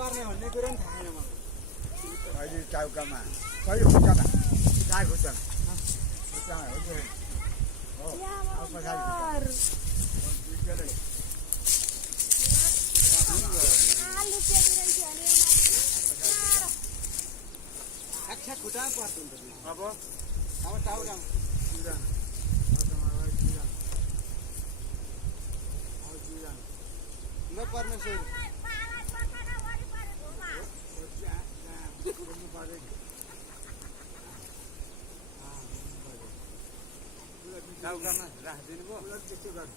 पर्ने भन्ने कुरा पनि थाहा छैन मलाई अहिले चौकामा कहिले खुट्टामा चार खुट्टामा खुट्टामा हो त्यो हो अब पछाडि साक्षात खुट्टामा पर्छ नि त अब टाउकामा ल परमेश्वर टाउकामा राखिदिनु भयो त्यस्तो गर्नु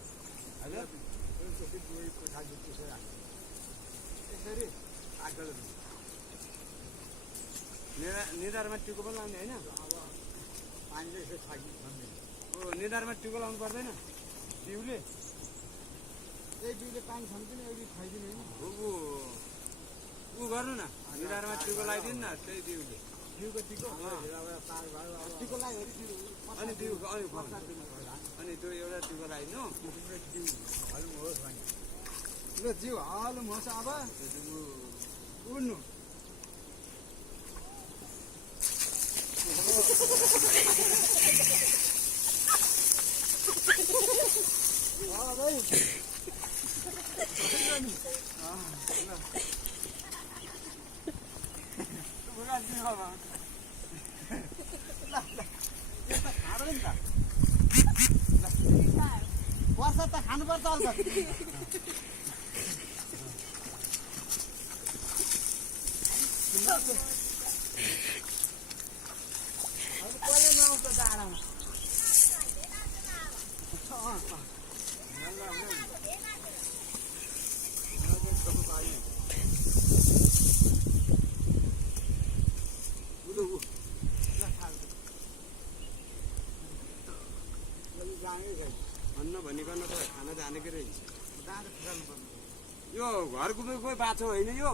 यसरी निधारमा टिको पनि लाउने होइन पानीले यसो छाकी ओ निधारमा टिको लाउनु पर्दैन बिउले यही बिउले पानी छम्किने एउटी खाइदिने होइन ऊ गर्नु न निधारमा टिको लगाइदिनु न त्यही बिउले बिउको टिको टिको लाग्यो अनि बिउ अनि त्यो एउटा टिको लगाइदिनु हल्नुहोस् भने ल जिउ हल्नुहोस् अब उड्नु वर्ष त खानुपर्छ अन्त कहिले नआउँछ डाँडामा अन्न भनिकन त खाना जानेकै रहेछ यो घरको कोही बाछो होइन यो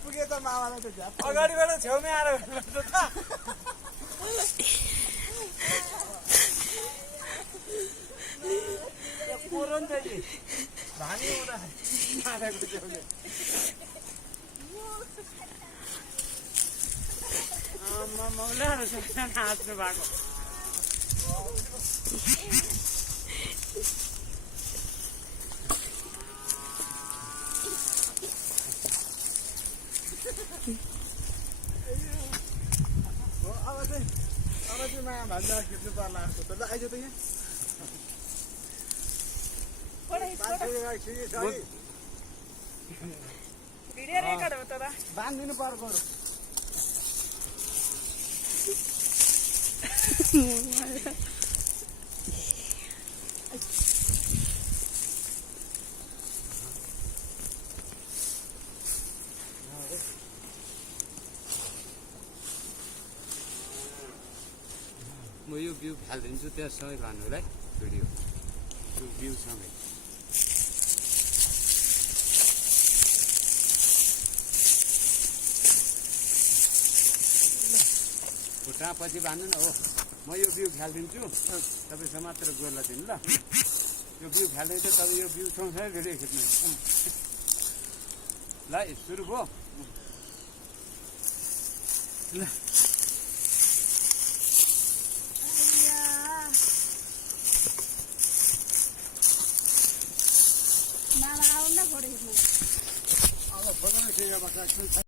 पुगे त मामालाई त अगाडिबाट छेउमै आएर पोरो नि त भानी हुँदा छेउले मौलाहरू हाँस्नु भएको अब चाहिँ माया भन्दा खिच्नु पर्ला जस्तो त ल आइज त यहाँ भिडियो रेकर्ड हो त बाँधिदिनु पर्छ म यो बिउ फालिदिन्छु त्यहाँ सँगै लानुलाई भिडियो यो बिउसँगै खुट्टा पछि बाँध्नु न हो म यो बिउ फालिदिन्छु तपाईँ समात्र गोर्ला दिनु ल यो बिउ फाल्दै चाहिँ तपाईँ यो बिउ सँगसँगै भिडियो खिच्नु ल सुरु भयो ल मामा आउन फोटो खिच्नु अब फोटोमा